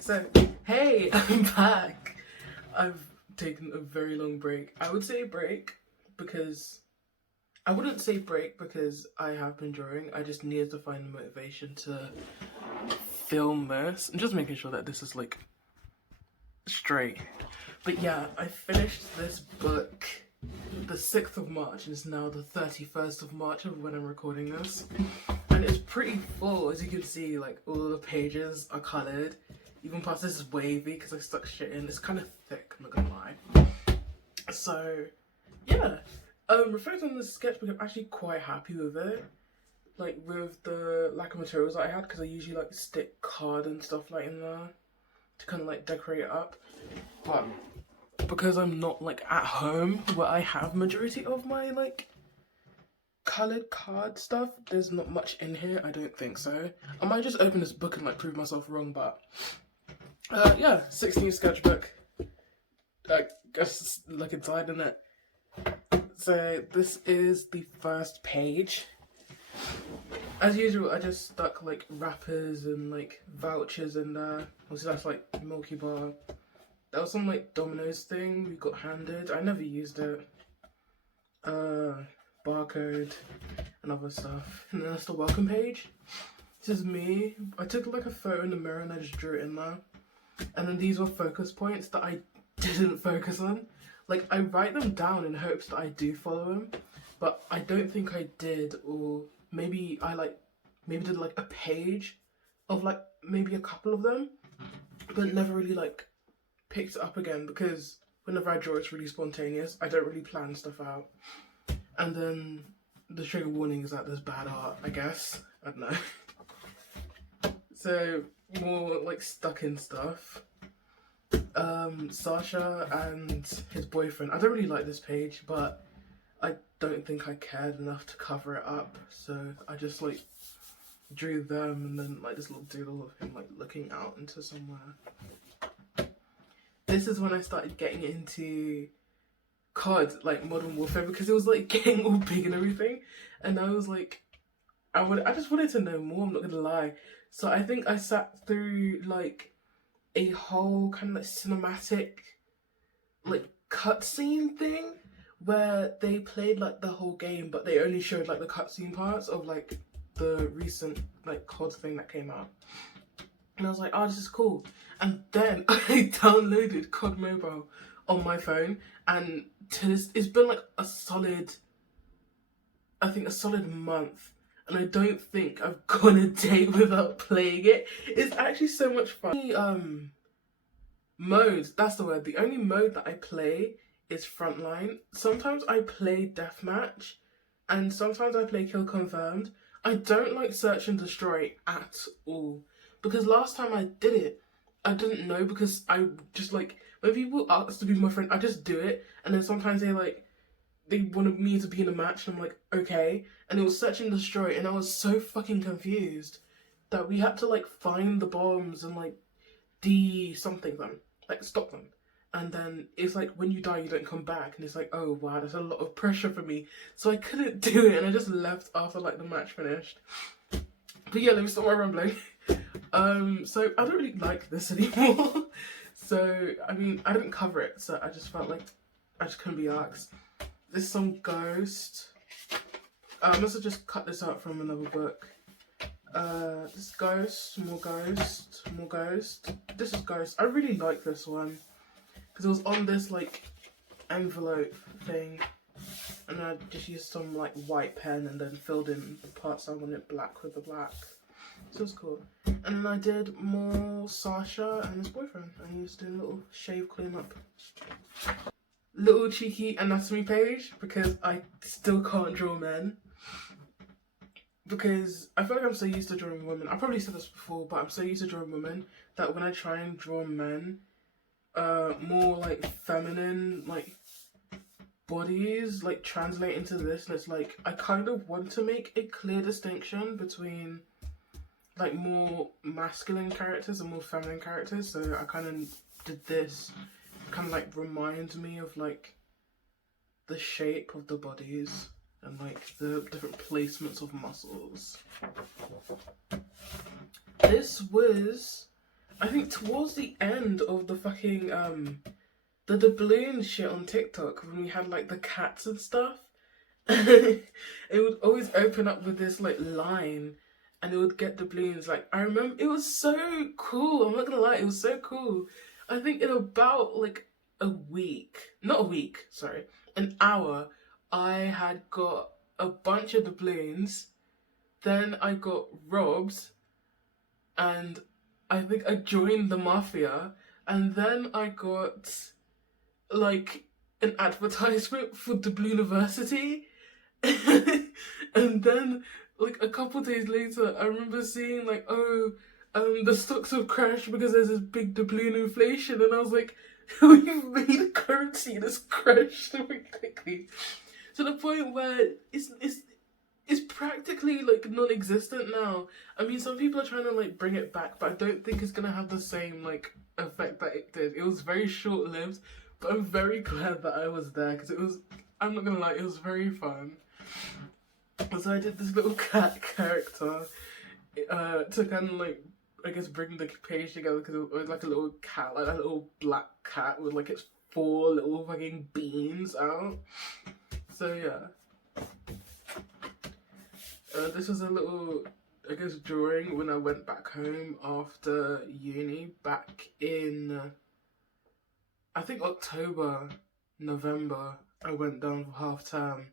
So, hey, I'm back. I've taken a very long break. I would say break because I wouldn't say break because I have been drawing. I just needed to find the motivation to film this. I'm just making sure that this is like straight. But yeah, I finished this book the 6th of March and it's now the 31st of March of when I'm recording this. And it's pretty full, as you can see, like all of the pages are coloured. Even past this is wavy because I stuck shit in. It's kind of thick, I'm not gonna lie. So, yeah. Reflecting on the sketchbook, I'm actually quite happy with it. Like, with the lack of materials that I had, because I usually like stick card and stuff like in there to kind of like decorate it up. But because I'm not like at home where I have majority of my like coloured card stuff, there's not much in here. I don't think so. I might just open this book and like prove myself wrong, but yeah, 16 sketchbook. I guess look inside in it. So this is the first page. As usual, I just stuck like wrappers and like vouchers in there. Obviously that's like Milky Bar. That was some like Domino's thing we got handed. I never used it. Barcode and other stuff. And then that's the welcome page. This is me. I took like a photo in the mirror and I just drew it in there. And then these were focus points that I didn't focus on. Like, I write them down in hopes that I do follow them, but I don't think I did, or maybe I did like a page of like maybe a couple of them, but never really like picked it up again because whenever I draw it's really spontaneous. I don't really plan stuff out. And then the trigger warning is that there's bad art, I guess. I don't know. So, more like stuck in stuff. Sasha and his boyfriend. I don't really like this page, but I don't think I cared enough to cover it up, so I just like drew them and then like this little doodle of him like looking out into somewhere. This is when I started getting into COD, like Modern Warfare, because it was like getting all big and everything, and I was like, I just wanted to know more, I'm not gonna lie. So I think I sat through like a whole kind of like cinematic like cutscene thing where they played like the whole game, but they only showed like the cutscene parts of like the recent like COD thing that came out. And I was like, oh, this is cool. And then I downloaded COD Mobile on my phone, and to this, it's been like a solid month. And I don't think I've gone a day without playing it. It's actually so much fun. Modes, that's the word. The only mode that I play is Frontline. Sometimes I play Deathmatch, and sometimes I play Kill Confirmed. I don't like Search and Destroy at all. Because last time I did it, I didn't know, because I just like, when people ask to be my friend, I just do it. And then sometimes they wanted me to be in a match, and I'm like, okay. And it was Search and Destroy, and I was so fucking confused that we had to like find the bombs and like something them, like stop them. And then it's like when you die you don't come back, and it's like, oh wow, that's a lot of pressure for me. So I couldn't do it and I just left after like the match finished. But yeah, let me stop my rambling. So I don't really like this anymore. So I mean, I didn't cover it, so I just felt like I just couldn't be asked. This is some Ghost. I must have just cut this out from another book. This Ghost, more Ghost, more Ghost. This is Ghost. I really like this one because it was on this like envelope thing, and I just used some like white pen and then filled in the parts I wanted black with the black. So it was cool. And then I did more Sasha and his boyfriend. I used to do a little shave cleanup. Little cheeky anatomy page because I still can't draw men. Because I feel like I'm so used to drawing women. I probably said this before, but I'm so used to drawing women that when I try and draw men, more like feminine, like bodies, like translate into this, and it's like I kind of want to make a clear distinction between like more masculine characters and more feminine characters. So I kind of did this, kind of like reminds me of like the shape of the bodies and like the different placements of muscles. This was I think towards the end of the fucking the doubloon shit on TikTok, when we had like the cats and stuff, it would always open up with this like line, and it would get doubloons. Like, I remember it was so cool. I'm not gonna lie, it was so cool. I think in about like a week, not a week, sorry, an hour, I had got a bunch of doubloons. Then I got robbed, and I think I joined the mafia, and then I got like an advertisement for Doubloon University. And then like a couple days later I remember seeing like, oh, the stocks have crashed because there's this big doubloon inflation, and I was like, we've made a currency that's crashed very quickly to the point where it's practically like non-existent now. I mean, some people are trying to like bring it back, but I don't think it's gonna have the same like effect that it did. It was very short-lived, but I'm very glad that I was there, because it was, I'm not gonna lie, it was very fun. So I did this little cat character to kind of like, I guess, bring the page together, because it was like a little cat, like a little black cat with like its 4 little fucking beans out. So yeah. This was a little, I guess, drawing when I went back home after uni back in, I think October, November. I went down for half term.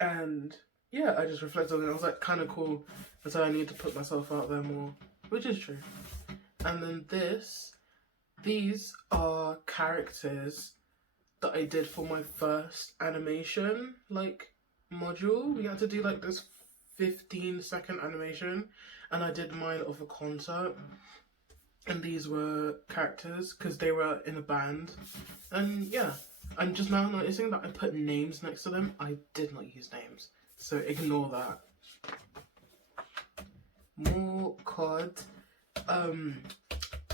And yeah, I just reflected on it. I was like, kind of cool. And so I need to put myself out there more, which is true. And then these are characters that I did for my first animation, like, module. We had to do like this 15-second animation, and I did mine of a concert. And these were characters because they were in a band. And yeah, I'm just now noticing that I put names next to them. I did not use names, so ignore that. More COD.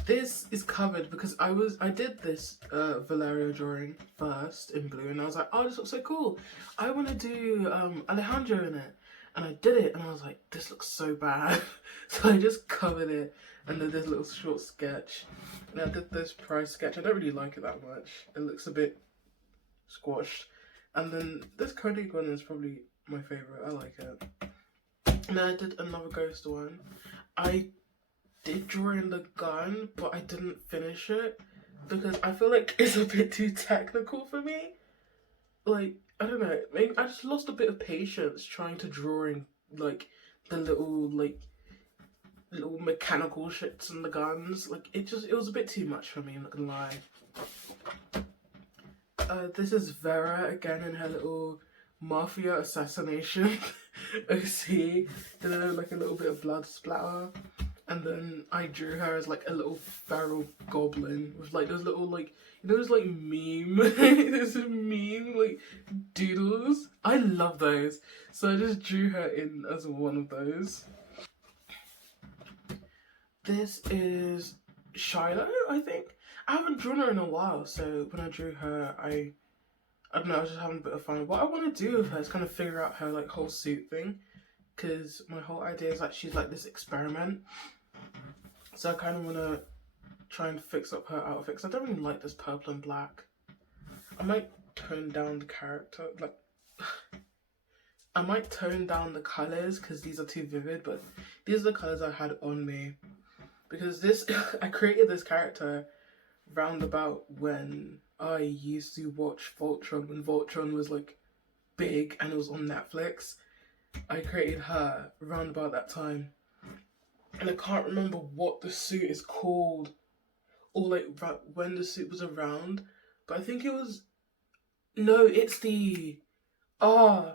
This is covered because I did this Valerio drawing first in blue, and I was like, oh, this looks so cool. I want to do Alejandro in it. And I did it, and I was like, this looks so bad. So I just covered it and did this little short sketch. And I did this price sketch. I don't really like it that much. It looks a bit squashed. And then this Cody one is probably my favourite. I like it. And then I did another ghost one. I did draw in the gun, but I didn't finish it because I feel like it's a bit too technical for me. Like, I don't know, maybe I just lost a bit of patience trying to draw in like the little mechanical shits and the guns. Like, it was a bit too much for me, I'm not gonna lie. This is Vera again in her little mafia assassination. OC, and then like a little bit of blood splatter. And then I drew her as like a little feral goblin with like those little like, you know, those like meme, there's a meme like doodles. I love those. So I just drew her in as one of those. This is Shiloh, I think. I haven't drawn her in a while, so when I drew her, I don't know, I was just having a bit of fun. What I want to do with her is kind of figure out her like whole suit thing, because my whole idea is like she's like this experiment. So I kind of want to try and fix up her outfit, because I don't really like this purple and black. I might tone down the character, like, I might tone down the colours because these are too vivid, but these are the colours I had on me. Because this, I created this character roundabout when I used to watch Voltron, when Voltron was like big and it was on Netflix. I created her roundabout that time. And I can't remember what the suit is called, or like when the suit was around, but I think it was, no, it's the, I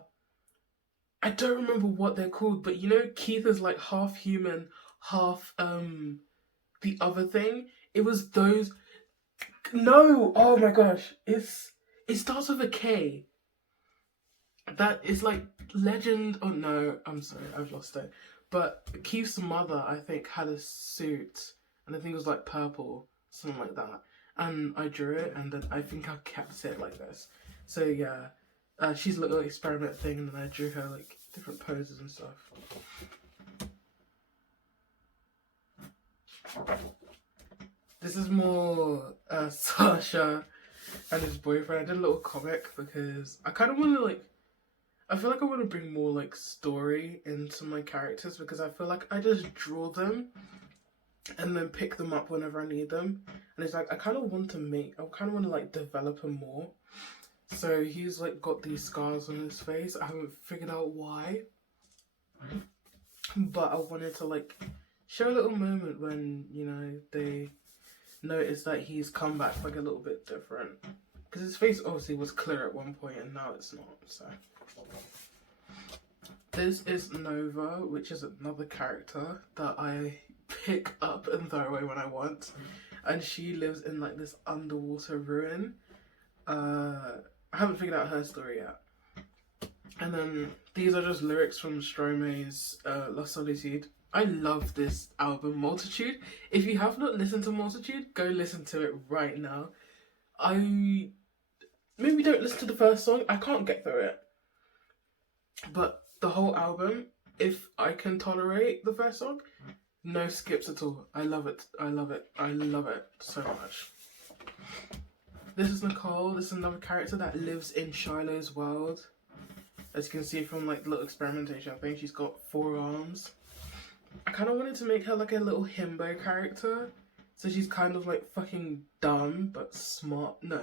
don't remember what they're called, but you know Keith is like half human, half the other thing. It was those, no, oh my gosh, it starts with a K. That is like Legend, oh no, I'm sorry, I've lost it. But Keith's mother, I think, had a suit, and I think it was like purple, something like that. And I drew it, and then I think I kept it like this. So yeah, she's a little experiment thing, and then I drew her like different poses and stuff. This is more Sasha and his boyfriend. I did a little comic because I kind of want to like, I feel like I want to bring more like story into my characters because I feel like I just draw them and then pick them up whenever I need them. And it's like, I kind of want to like develop him more. So he's like got these scars on his face. I haven't figured out why. But I wanted to like show a little moment when, you know, they notice that he's come back like a little bit different. Because his face obviously was clear at one point and now it's not, so. This is Nova, which is another character that I pick up and throw away when I want. And she lives in like this underwater ruin. I haven't figured out her story yet. And then these are just lyrics from Stromae's La Solitude. I love this album, Multitude. If you have not listened to Multitude, go listen to it right now. I maybe don't listen to the first song. I can't get through it. But the whole album, if I can tolerate the first song, no skips at all. I love it. I love it. I love it so much. This is Nicole. This is another character that lives in Shiloh's world. As you can see from like the little experimentation, I think she's got 4 arms. I kind of wanted to make her like a little himbo character. So she's kind of like fucking dumb but smart. No.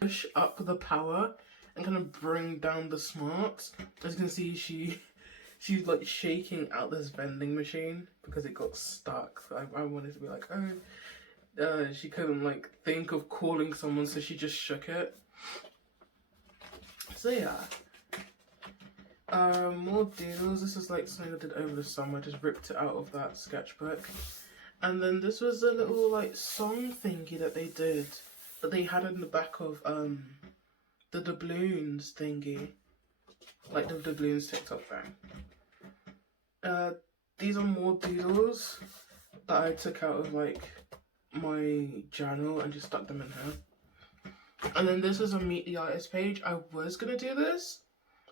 Push up the power and kind of bring down the smarts. As you can see, she's like shaking out this vending machine because it got stuck. I wanted to be like, oh, she couldn't like think of calling someone, so she just shook it. So yeah. More doodles. This is like something I did over the summer. I just ripped it out of that sketchbook. And then this was a little like song thingy that they did, that they had in the back of the Doubloons thingy, like the Doubloons TikTok thing. These are more doodles that I took out of like my journal and just stuck them in here. And then this is a Meet the Artist page. I was gonna do this.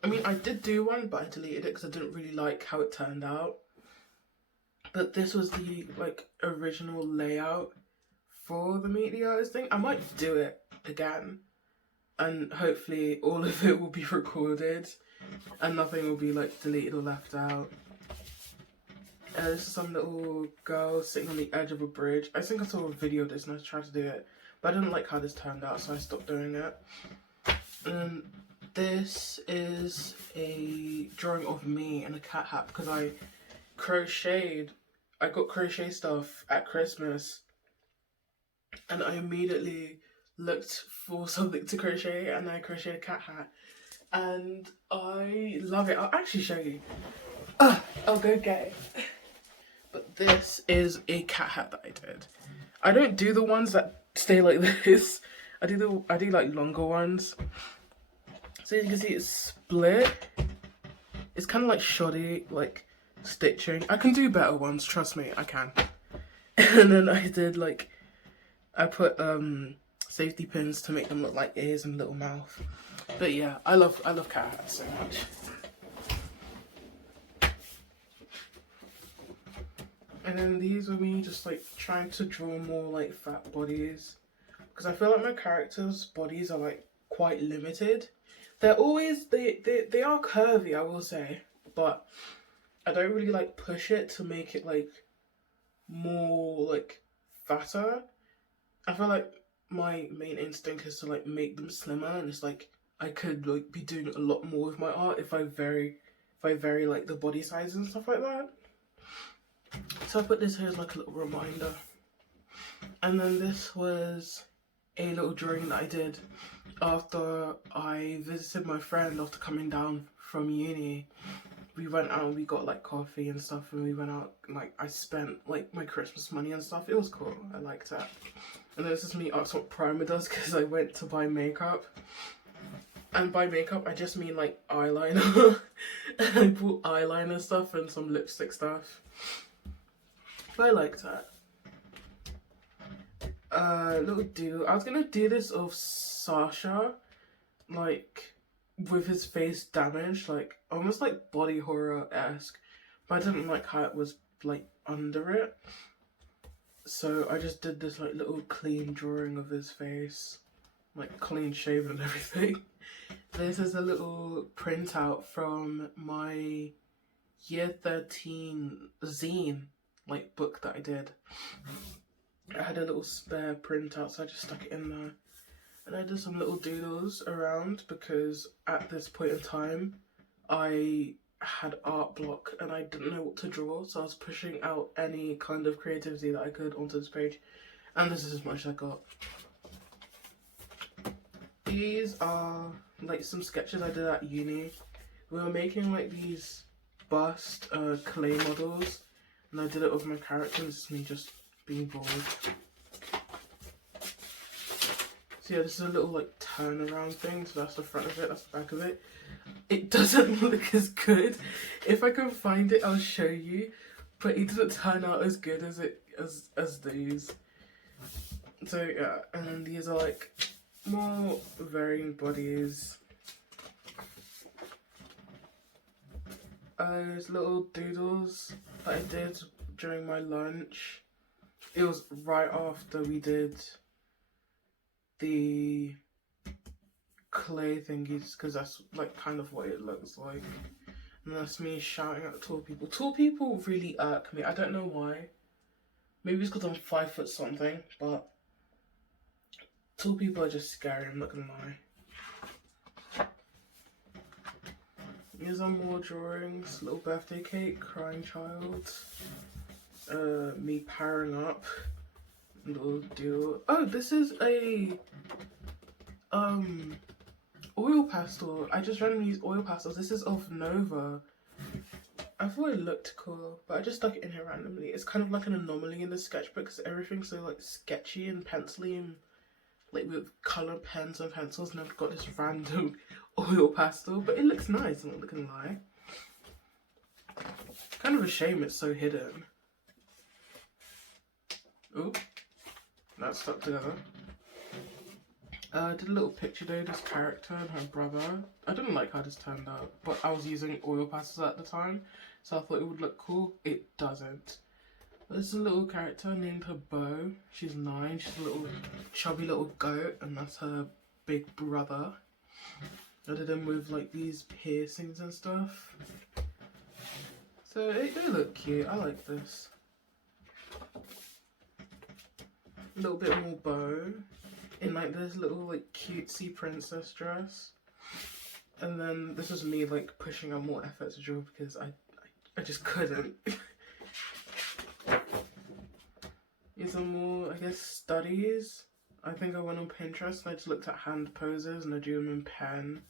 I mean, I did do one, but I deleted it because I didn't really like how it turned out. But this was the like original layout for the Meet the Artist thing. I might do it again, and hopefully all of it will be recorded and nothing will be like deleted or left out. This is some little girl sitting on the edge of a bridge. I think I saw a video of this and I tried to do it, but I didn't like how this turned out, so I stopped doing it. And this is a drawing of me in a cat hat because I got crochet stuff at Christmas and I immediately looked for something to crochet and I crocheted a cat hat and I love it. I'll actually show you. I'll go get it. But this is a cat hat that I did. I don't do the ones that stay like this. I do like longer ones. So you can see it's split. It's kind of like shoddy, like stitching. I can do better ones, trust me, I can. And then I did like, I put safety pins to make them look like ears and little mouth. But yeah, I love cat hats so much. And then these were me just like trying to draw more like fat bodies. Because I feel like my characters' bodies are like quite limited. They're always, they are curvy, I will say, but I don't really like push it to make it like more like fatter. I feel like my main instinct is to like make them slimmer, and it's like I could like be doing a lot more with my art if I vary like the body size and stuff like that. So I put this here as like a little reminder. And then this was a little drawing that I did after I visited my friend after coming down from uni. We went out and we got like coffee and stuff, and we went out, like I spent like my Christmas money and stuff. It was cool, I liked it. And this is me asking what primer does because I went to buy makeup. And by makeup I just mean like eyeliner. I bought eyeliner stuff and some lipstick stuff. But I liked that. Little doodle. I was gonna do this of Sasha, like with his face damaged, like almost like body horror-esque, but I didn't like how it was like under it. So I just did this like little clean drawing of his face, like clean shaven and everything. This is a little printout from my year 13 zine, like book that I did. I had a little spare printout, so I just stuck it in there. And I did some little doodles around because at this point in time, I had art block and I didn't know what to draw, so I was pushing out any kind of creativity that I could onto this page. And this is as much as I got. These are like some sketches I did at uni. We were making like these bust clay models, and I did it with my characters. It's me just being bored. So yeah, this is a little like turnaround thing. So that's the front of it, that's the back of it. It doesn't look as good. If I can find it, I'll show you. But it doesn't turn out as good as these. So yeah, and then these are like more varying bodies. Those little doodles that I did during my lunch. It was right after we did the clay thingies, because that's like kind of what it looks like. And that's me shouting at tall people. Tall people really irk me. I don't know why. Maybe it's because I'm 5 foot something, but tall people are just scary, I'm not gonna lie. Here's some more drawings. Little birthday cake, crying child, me powering up, little deal. Oh, this is a oil pastel. I just randomly used oil pastels. This is of Nova. I thought it looked cool, but I just stuck it in here randomly. It's kind of like an anomaly in the sketchbook because everything's so like sketchy and pencily and like with colour pens and pencils, and I've got this random oil pastel, but it looks nice, I'm not gonna lie. Kind of a shame it's so hidden. Oh, that's stuck together. I did a little picture day of this character and her brother. I didn't like how this turned out, but I was using oil pastels at the time, so I thought it would look cool. It doesn't. There's a little character named her Bo. She's 9. She's a little chubby little goat, and that's her big brother. I did him with like these piercings and stuff. So they look cute. I like this. A little bit more Bo in like this little like cutesy princess dress. And then this was me like pushing out more effort to draw because I just couldn't. These are more, I guess, studies. I think I went on Pinterest and I just looked at hand poses and I drew them in pen.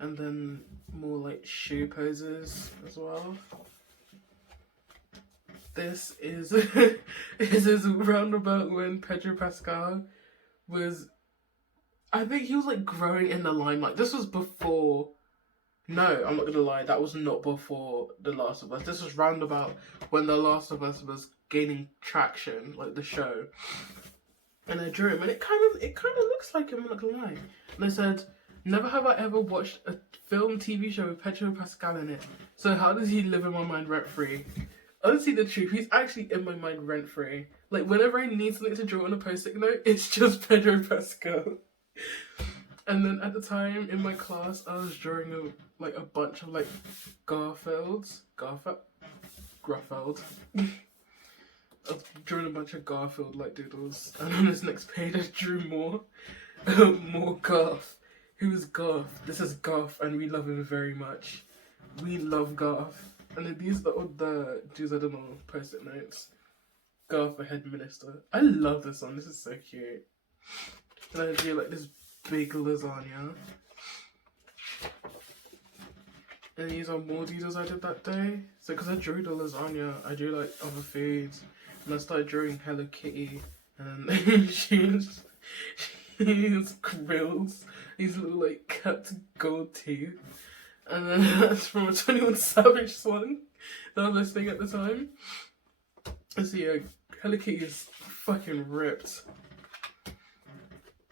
And then more like shoe poses as well. This is this is roundabout when Pedro Pascal was, I think he was like growing in the limelight. This was before, no, I'm not gonna lie, that was not before The Last of Us. This was roundabout when The Last of Us was gaining traction, like the show. And I drew him and it kind of looks like him, I'm not gonna lie. And I said, never have I ever watched a film TV show with Pedro Pascal in it. So how does he live in my mind rent free? Honestly, the truth, he's actually in my mind rent free. Like whenever I need something to draw on a post-it note, it's just Pedro Pascal. And then at the time in my class, I was drawing a bunch of like Garfeld. I was drawing a bunch of Garfield like doodles, and on this next page I drew more Garth. Who is Garth? This is Garth, and we love him very much. We love Garth. And then these are all the dudes, I don't know, post-it notes. Garth, the head minister. I love this one. This is so cute. And I do like this big lasagna. And these are more doodles I did that day. So because I drew the lasagna, I drew like other foods. And I started drawing Hello Kitty. And then she has grills. These little like cut gold teeth. And then that's from a 21 Savage song that I was listening at the time. And so yeah, Hello Kitty is fucking ripped.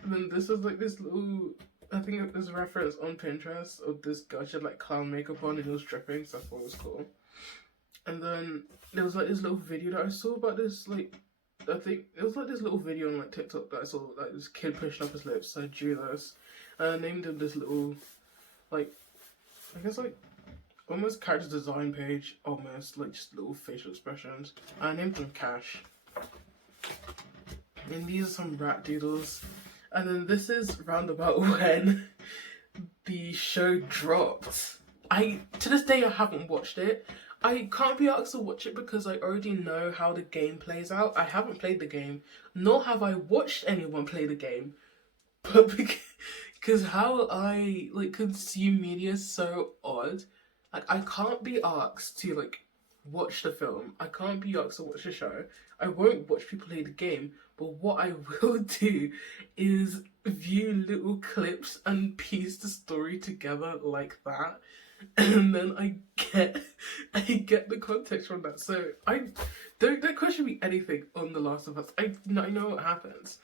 And then this was like this little, I think there's a reference on Pinterest of this girl, she had like clown makeup on and it was dripping, so I thought it was cool. And then there was like this little video that I saw about this like I think it was like this little video on like TikTok that I saw, like this kid pushing up his lips, so I drew this. And I named him this little, like, I guess like, almost character design page, almost, like just little facial expressions. I named him Cash. And these are some rat doodles. And then this is roundabout when the show dropped. To this day, I haven't watched it. I can't be asked to watch it because I already know how the game plays out. I haven't played the game, nor have I watched anyone play the game. But because how I like consume media is so odd. Like, I can't be asked to like watch the film. I can't be asked to watch the show. I won't watch people play the game. But what I will do is view little clips and piece the story together like that. And then I get the context from that. So I don't question me anything on The Last of Us. I know what happens.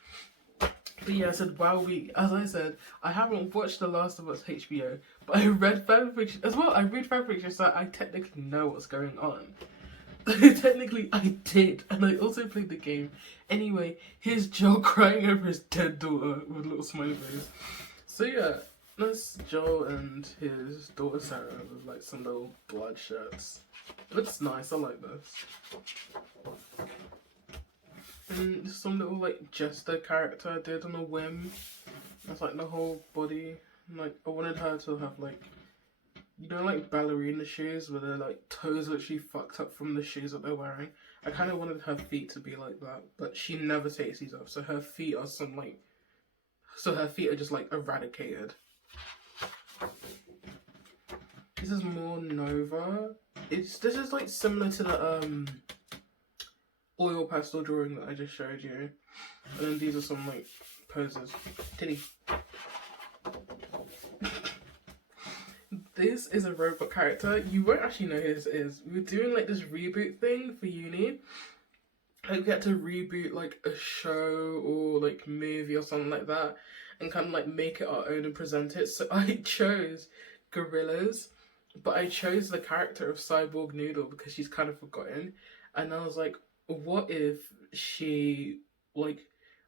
But yeah, I said wow week. As I said, I haven't watched The Last of Us HBO, but I read fanfiction as well. I read fanfiction, so I technically know what's going on. Technically, I did, and I also played the game. Anyway, here's Joel crying over his dead daughter with a little smiley face. So yeah, that's Joel and his daughter Sarah with like some little blood shirts. It looks nice. I like this. And some little like jester character I did on a whim. That's like the whole body. Like I wanted her to have like, you know, like ballerina shoes where their like toes literally fucked up from the shoes that they're wearing. I kind of wanted her feet to be like that, but she never takes these off. So her feet are her feet are just like eradicated. This is more Nova. This is like similar to the oil pastel drawing that I just showed you. And then these are some like poses. Titty. This is a robot character. You won't actually know who this is. We were doing like this reboot thing for uni. Like we had to reboot like a show or like movie or something like that and kind of like make it our own and present it. So I chose Gorillas, but I chose the character of Cyborg Noodle because she's kind of forgotten. And I was like, what if she like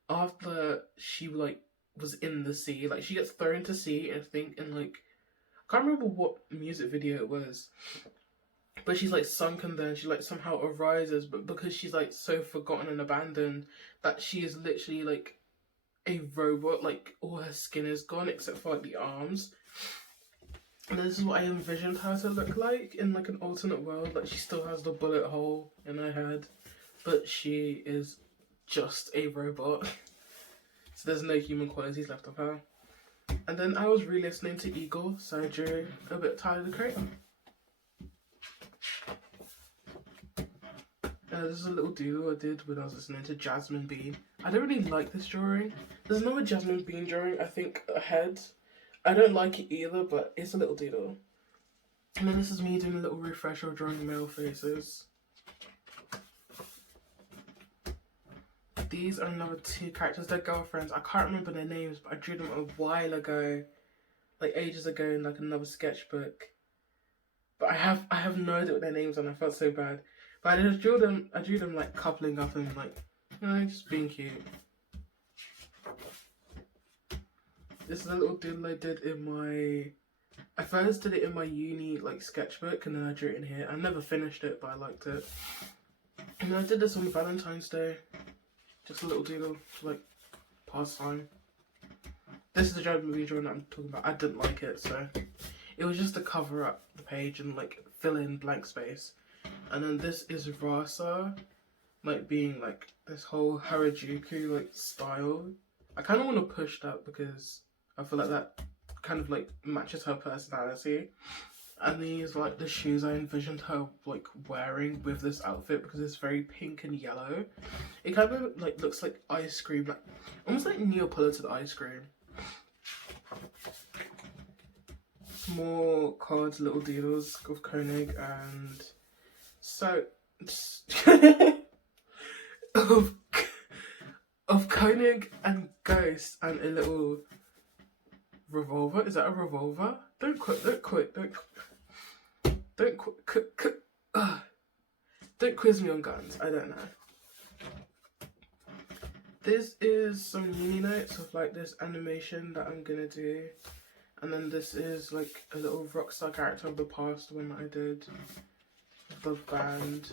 after she like was in the sea, like she gets thrown to sea and I think in like, I can't remember what music video it was, but she's like sunken there and she like somehow arises, but because she's like so forgotten and abandoned that she is literally like a robot, like all her skin is gone except for like the arms. And this is what I envisioned her to look like in like an alternate world. Like she still has the bullet hole in her head, but she is just a robot. So there's no human qualities left of her. And then I was re-listening to Eagle, so I drew a bit of Tyler the Creator. This is a little doodle I did when I was listening to Jasmine Bean. I don't really like this drawing. There's another Jasmine Bean drawing, I think, ahead. I don't like it either, but it's a little doodle. And then this is me doing a little refresher drawing male faces. These are another two characters. They're girlfriends. I can't remember their names, but I drew them a while ago, like ages ago, in like another sketchbook. But I have no idea what their names are, and I felt so bad. But I just drew them. I drew them like coupling up and like, you know, just being cute. This is a little doodle I did in my. I first did it in my uni like sketchbook, and then I drew it in here. I never finished it, but I liked it. And I did this on Valentine's Day. Just a little doodle, like, pastime. This is the Jasmine Bean drawing that I'm talking about. I didn't like it, so it was just to cover up the page and like fill in blank space. And then this is Rasa, like being like this whole Harajuku like style. I kind of want to push that because I feel like that kind of like matches her personality. And these like the shoes I envisioned her like wearing with this outfit because it's very pink and yellow. It kind of like looks like ice cream, like almost like Neapolitan ice cream. More cards, little doodles of Koenig and so of Koenig and Ghost and a little revolver. Is that a revolver? Don't quiz me on guns. I don't know. this is some uni notes of like this animation that I'm gonna do. And then this is like a little rockstar character of the past one that I did. The band.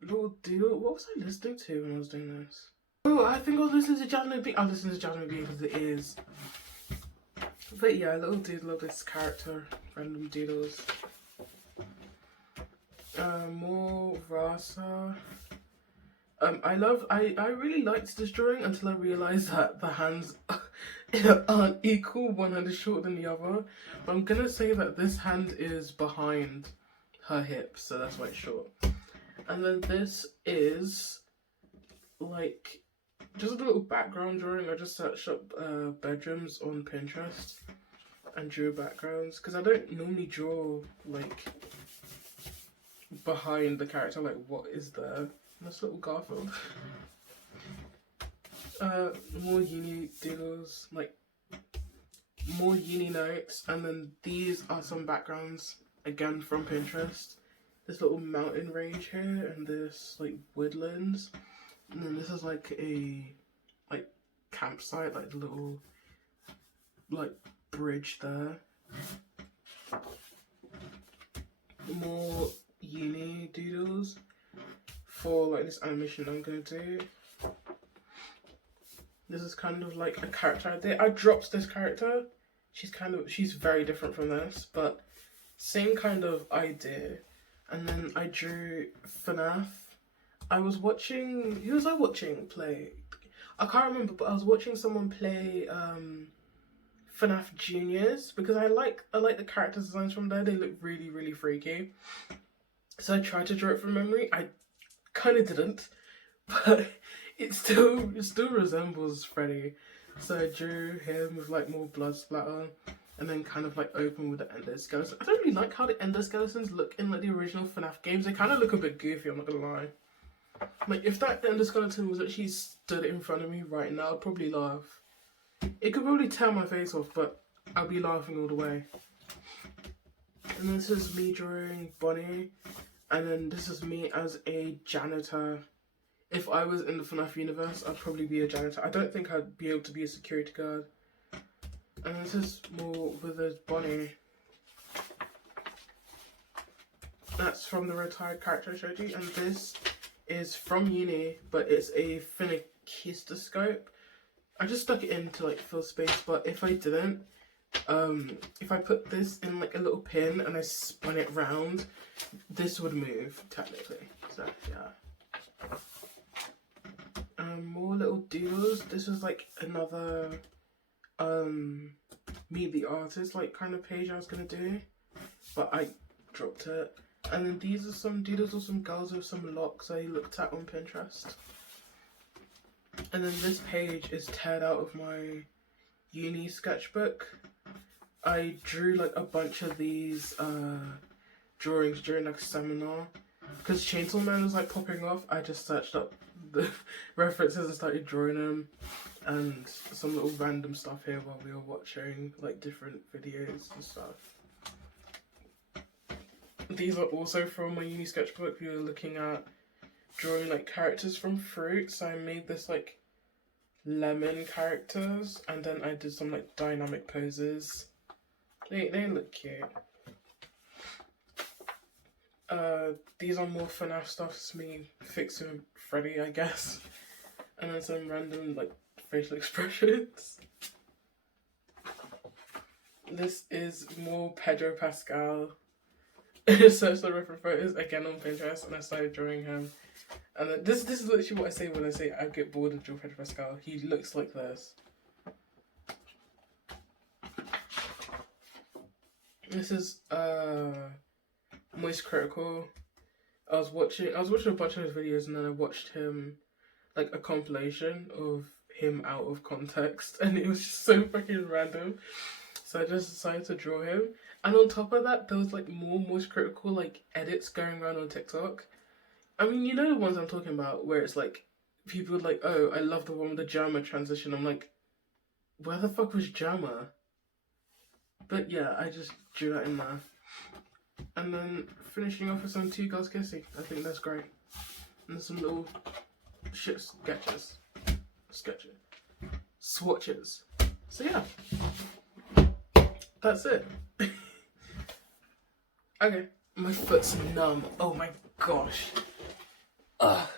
Little deal. What was I listening to when I was doing this? Oh, I think I was listening to Jasmine B. I listened to Jasmine B because it is. But yeah, a little doodle of this character. Random doodles. More Rasa. I really liked this drawing until I realised that the hands aren't equal. One hand is shorter than the other. But I'm gonna say that this hand is behind her hips, so that's why it's short. And then this is like just a little background drawing. I just searched up bedrooms on Pinterest and drew backgrounds because I don't normally draw like behind the character, like what is there. This little Garfield. More uni doodles, like more uni notes, and then these are some backgrounds again from Pinterest. This little mountain range here, and this like woodlands, and then this is like a campsite, like the little like bridge there. More uni doodles for like this animation I'm gonna do. This is kind of like a character idea. I dropped this character. She's very different from this, but same kind of idea. And then I drew FNAF. I was watching, who was I watching play? I can't remember, but I was watching someone play FNAF Juniors because I like the character designs from there. They look really, really freaky. So I tried to draw it from memory. I kind of didn't, but it still resembles Freddy. So I drew him with like more blood splatter, and then kind of like open with the endoskeleton. I don't really like how the endoskeletons look in like the original FNAF games. They kind of look a bit goofy, I'm not gonna lie. Like if that endoskeleton was actually stood in front of me right now, I'd probably laugh. It could probably tear my face off, but I'll be laughing all the way. And this is me drawing Bonnie. And then this is me as a janitor. If I was in the FNAF universe, I'd probably be a janitor. I don't think I'd be able to be a security guard. And this is more with a Bonnie. That's from the retired character I showed you. And this is from uni, but it's a phenakistoscope. I just stuck it in to like fill space, but if I didn't, if I put this in like a little pin and I spun it round, this would move technically. So yeah. More little doodles. This was like another Meet the Artist like kind of page I was gonna do, but I dropped it. And then these are some doodles of some girls with some locks I looked at on Pinterest. And then this page is teared out of my uni sketchbook. I drew like a bunch of these drawings during like a seminar. Because Chainsaw Man was like popping off, I just searched up the references and started drawing them. And some little random stuff here while we were watching like different videos and stuff. These are also from my uni sketchbook. We were looking at drawing like characters from fruit. So I made this like lemon characters, and then I did some like dynamic poses. They look cute. These are more FNAF stuff. It's me fixing Freddy, I guess. And then some random like facial expressions. This is more Pedro Pascal. I searched the reference photos again on Pinterest and I started drawing him. And then this is literally what I say when I say I get bored of Pedro Pascal. He looks like this. This is Moist Critical. I was watching a bunch of his videos, and then I watched him like a compilation of him out of context, and it was just so fucking random. So I just decided to draw him. And on top of that, there was like more Moist Critical like edits going around on TikTok. I mean, you know the ones I'm talking about, where it's like people are like, oh, I love the one with the Germa transition. I'm like, where the fuck was Germa? But yeah, I just drew that in there. And then finishing off with some two girls kissing. I think that's great. and some little sketches, swatches. So yeah, that's it. Okay, my foot's numb. Oh my gosh. Ugh.